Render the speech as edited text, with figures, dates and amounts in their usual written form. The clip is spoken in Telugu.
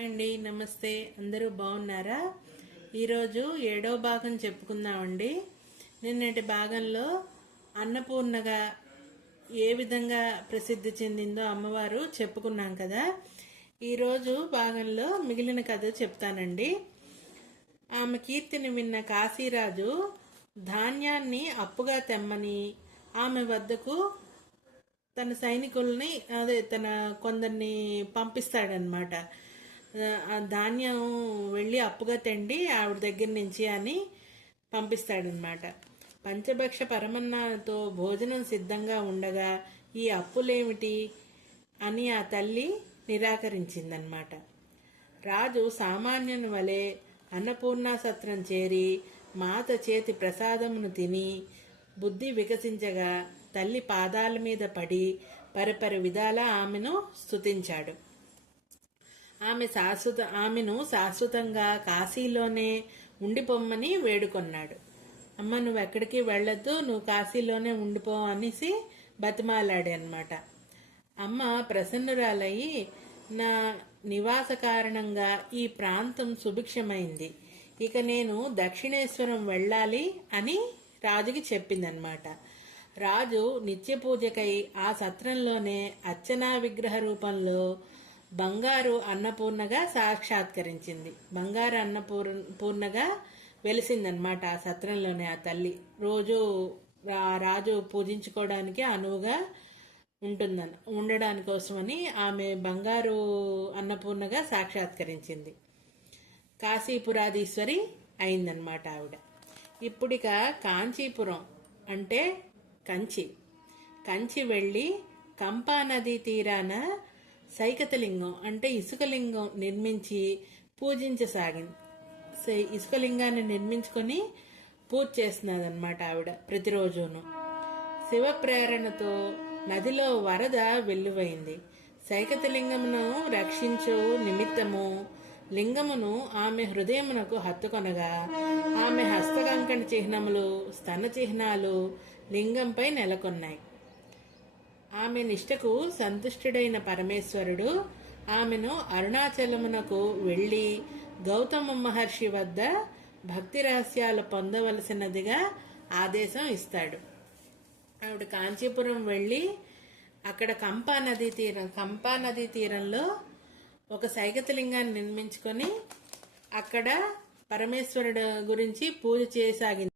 అండి నమస్తే. అందరూ బాగున్నారా? ఈరోజు 7వ భాగం చెప్పుకుందామండి. నిన్నటి భాగంలో అన్నపూర్ణగా ఏ విధంగా ప్రసిద్ధి చెందిందో అమ్మవారు చెప్పుకున్నాం కదా. ఈరోజు భాగంలో మిగిలిన కథ చెప్తానండి. ఆమె కీర్తిని విన్న కాశీరాజు ధాన్యాన్ని అప్పుగా తెమ్మని ఆమె వద్దకు తన సైనికుల్ని తన కొందరిని పంపిస్తాడనమాట. ధాన్యం వెళ్ళి అప్పుగా తెండి ఆవిడ దగ్గర నుంచి అని పంపిస్తాడనమాట. పంచభక్ష పరమన్నాలతో భోజనం సిద్ధంగా ఉండగా ఈ అప్పులేమిటి అని ఆ తల్లి నిరాకరించిందనమాట. రాజు సామాన్యుని వలె అన్నపూర్ణ సత్రం చేరి మాత చేతి ప్రసాదమును తిని బుద్ధి వికసించగా తల్లి పాదాల మీద పడి పరిపరి విధాల ఆమెను స్తుతించాడు. ఆమెను శాశ్వతంగా కాశీలోనే ఉండిపోమ్మని వేడుకొన్నాడు. అమ్మ, నువ్వు ఎక్కడికి వెళ్ళొద్దు, నువ్వు కాశీలోనే ఉండిపో అనేసి బతిమాలాడు అనమాట. అమ్మ ప్రసన్నురాలయ్యి, నా నివాస కారణంగా ఈ ప్రాంతం సుభిక్షమైంది, ఇక నేను దక్షిణేశ్వరం వెళ్ళాలి అని రాజుకి చెప్పిందనమాట. రాజు నిత్య పూజకై ఆ సత్రంలోనే అర్చనా విగ్రహ రూపంలో బంగారు అన్నపూర్ణగా సాక్షాత్కరించింది. బంగారు అన్నపూర్ణగా వెలిసిందనమాట ఆ సత్రంలోనే ఆ తల్లి. రోజు రాజు పూజించుకోవడానికి అనువుగా ఉండడానికి కోసమని ఆమె బంగారు అన్నపూర్ణగా సాక్షాత్కరించింది. కాశీపురాధీశ్వరి అయిందనమాట ఆవిడ. ఇప్పుడిక కాంచీపురం అంటే కంచి వెళ్ళి కంపా నదీ తీరాన సైకతలింగం అంటే ఇసుకలింగం నిర్మించి పూజించసాగింది. ఇసుకలింగాన్ని నిర్మించుకొని పూజ చేస్తున్నదన్నమాట ఆవిడ ప్రతిరోజును. శివ ప్రేరణతో నదిలో వరద వెల్లువైంది. సైకతలింగమును రక్షించు నిమిత్తము లింగమును ఆమె హృదయమునకు హత్తుకొనగా ఆమె హస్తకంకణ చిహ్నములు, స్తన చిహ్నాలు లింగంపై నెలకొన్నాయి. ఆమె నిష్టకు సంతుష్టుడైన పరమేశ్వరుడు ఆమెను అరుణాచలమునకు వెళ్ళి గౌతమ మహర్షి వద్ద భక్తి రహస్యాలు పొందవలసినదిగా ఆదేశం ఇస్తాడు. ఆవిడ కాంచీపురం వెళ్ళి అక్కడ కంపా నదీ తీరంలో ఒక సైకతలింగాన్ని నిర్మించుకొని అక్కడ పరమేశ్వరుడు గురించి పూజ చేయసాగింది.